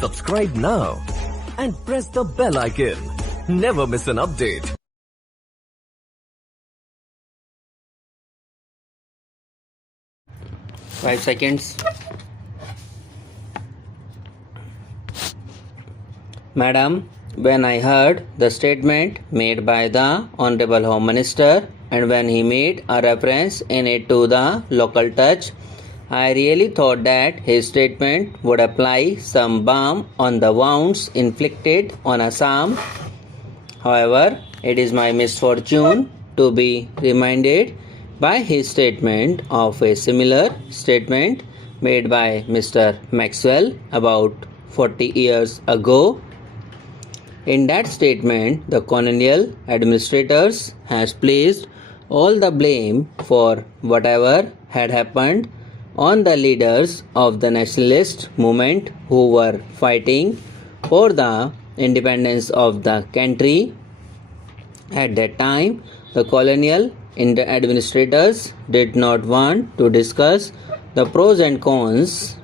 Subscribe now and press the bell icon. Never miss an update. Five seconds. Madam, when I heard the statement made by the Honorable Home Minister and when he made a reference in it to the local touch, I really thought that his statement would apply some balm on the wounds inflicted on Assam. However, it is my misfortune to be reminded by his statement of a similar statement made by Mr. Maxwell about 40 years ago. In that statement, the colonial administrators has placed all the blame for whatever had happened on the leaders of the nationalist movement who were fighting for the independence of the country. At that time, the colonial administrators did not want to discuss the pros and cons.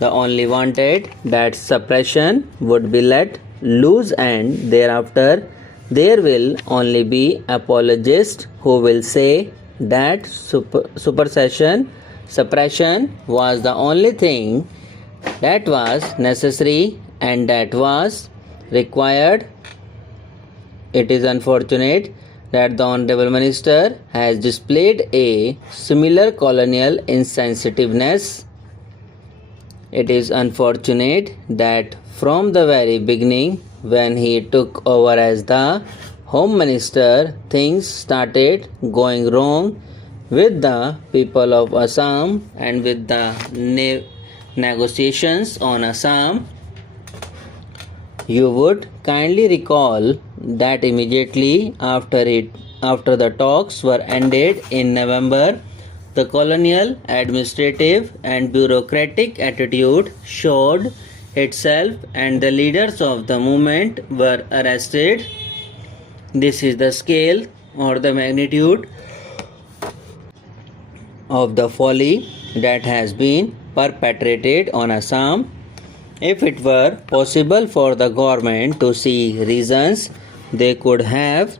They only wanted that suppression would be let loose, and thereafter there will only be apologists who will say that suppression was the only thing that was necessary and that was required. It is unfortunate that the Honorable Minister has displayed a similar colonial insensitiveness. It is unfortunate that from the very beginning, when he took over as the Home Minister, things started going wrong with the people of Assam and with the negotiations on Assam. You would kindly recall that immediately after the talks were ended in November, the colonial administrative and bureaucratic attitude showed itself and the leaders of the movement were arrested. This is the scale or the magnitude of the folly that has been perpetrated on Assam. If it were possible for the government to see reasons, they could have,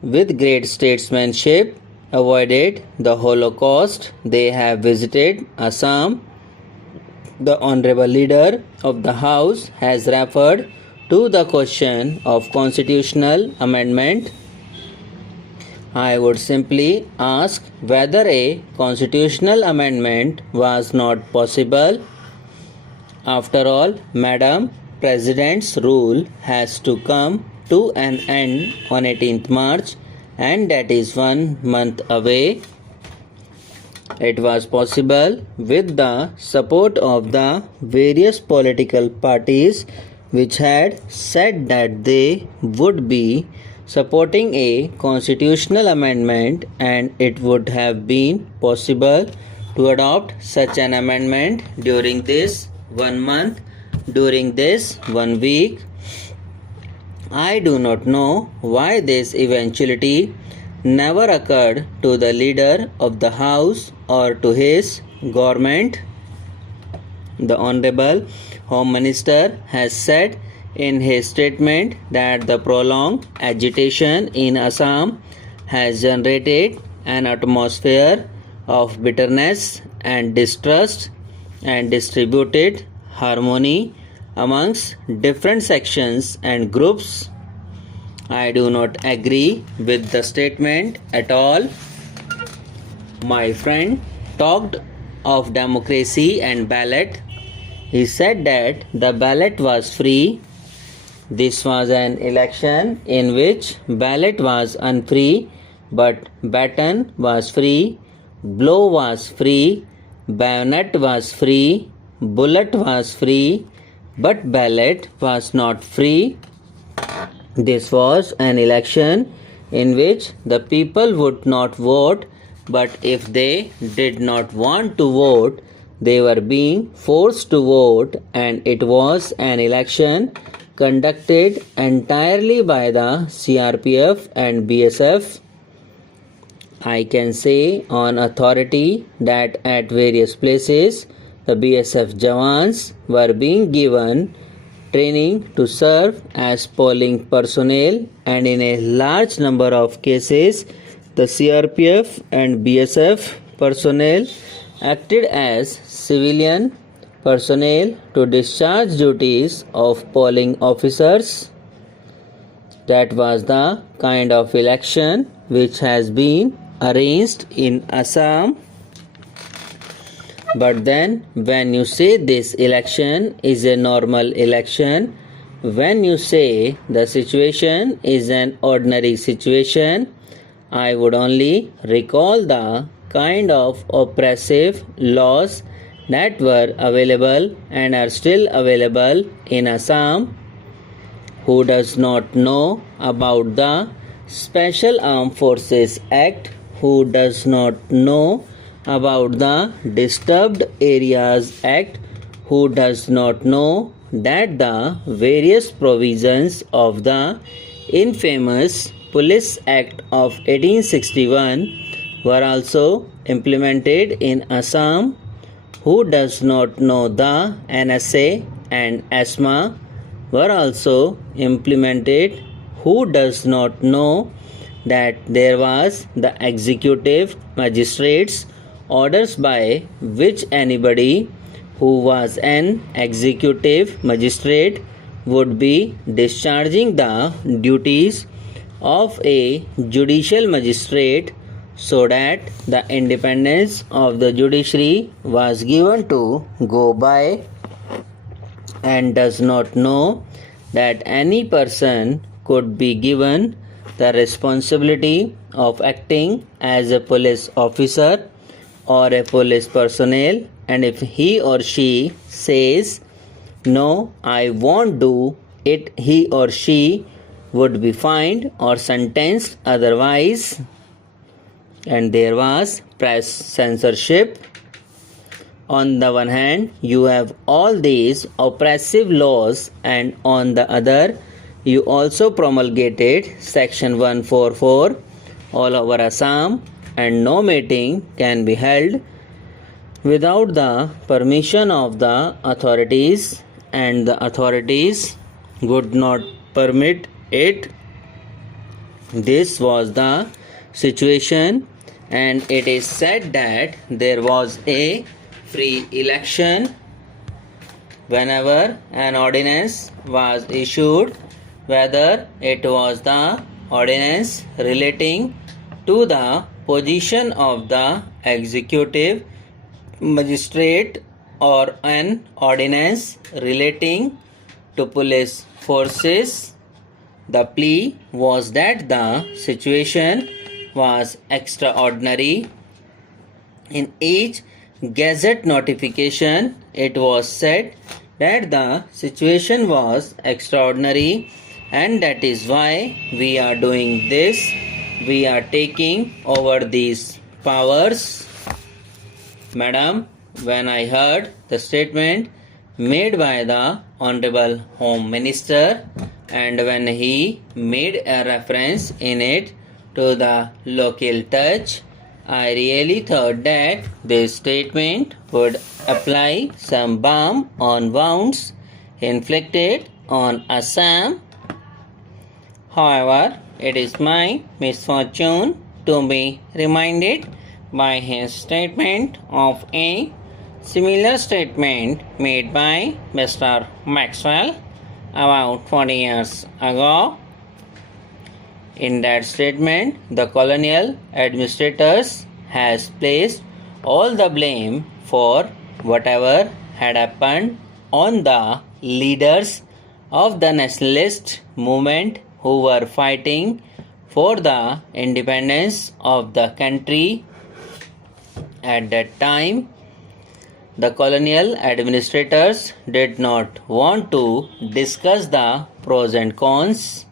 with great statesmanship, avoided the Holocaust. They have visited Assam. The Honorable Leader of the House has referred to the question of constitutional amendment. I would simply ask whether a constitutional amendment was not possible. After all, Madam President's rule has to come to an end on 18th March, and that is 1 month away. It was possible with the support of the various political parties which had said that they would be supporting a constitutional amendment, and it would have been possible to adopt such an amendment during this 1 month, during this 1 week. I do not know why this eventuality never occurred to the leader of the House or to his government. The Honorable Home Minister has said in his statement that the prolonged agitation in Assam has generated an atmosphere of bitterness and distrust and distributed harmony amongst different sections and groups. I do not agree with the statement at all. My friend talked of democracy and ballot. He said that the ballot was free. This was an election in which ballot was unfree, but baton was free, blow was free, bayonet was free, bullet was free, but ballot was not free. This was an election in which the people would not vote, but if they did not want to vote, they were being forced to vote, and it was an election conducted entirely by the CRPF and BSF. I can say on authority that at various places the BSF Jawans were being given training to serve as polling personnel, and in a large number of cases, the CRPF and BSF personnel acted as civilian personnel to discharge duties of polling officers. That was the kind of election which has been arranged in Assam. But then, when you say this election is a normal election, when you say the situation is an ordinary situation, I would only recall the kind of oppressive laws that were available and are still available in Assam. Who does not know about the Special Armed Forces Act? Who does not know about the Disturbed Areas Act? Who does not know that the various provisions of the infamous Police Act of 1861 were also implemented in Assam? Who does not know the NSA and ASMA were also implemented? Who does not know that there was the executive magistrates orders by which anybody who was an executive magistrate would be discharging the duties of a judicial magistrate, so that the independence of the judiciary was given to go by, and does not know that any person could be given the responsibility of acting as a police officer or a police personnel, and if he or she says no, I won't do it, he or she would be fined or sentenced otherwise. And there was press censorship. On the one hand, you have all these oppressive laws, and on the other, you also promulgated Section 144 all over Assam, and no meeting can be held without the permission of the authorities, and the authorities would not permit it. This was the situation, and it is said that there was a free election whenever an ordinance was issued, whether it was the ordinance relating to the position of the executive magistrate or an ordinance relating to police forces. The plea was that the situation was extraordinary. In each Gazette notification, it was said that the situation was extraordinary, and that is why we are doing this. We are taking over these powers. Madam, when I heard the statement made by the Honorable Home Minister, and when he made a reference in it to the local touch, I really thought that this statement would apply some balm on wounds inflicted on Assam. However, it is my misfortune to be reminded by his statement of a similar statement made by Mr. Maxwell about 40 years ago. In that statement, the colonial administrators has placed all the blame for whatever had happened on the leaders of the nationalist movement who were fighting for the independence of the country. At that time, the colonial administrators did not want to discuss the pros and cons.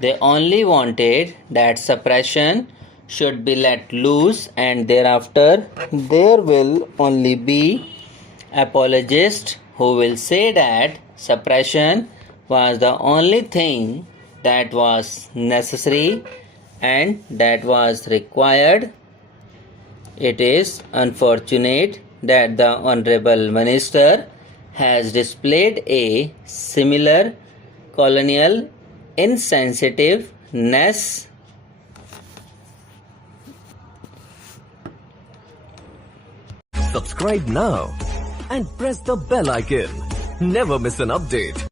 They only wanted that suppression should be let loose, and thereafter there will only be apologists who will say that suppression was the only thing that was necessary and that was required. It is unfortunate that the Honorable Minister has displayed a similar colonial insensitiveness Subscribe now and press the bell icon. Never miss an update.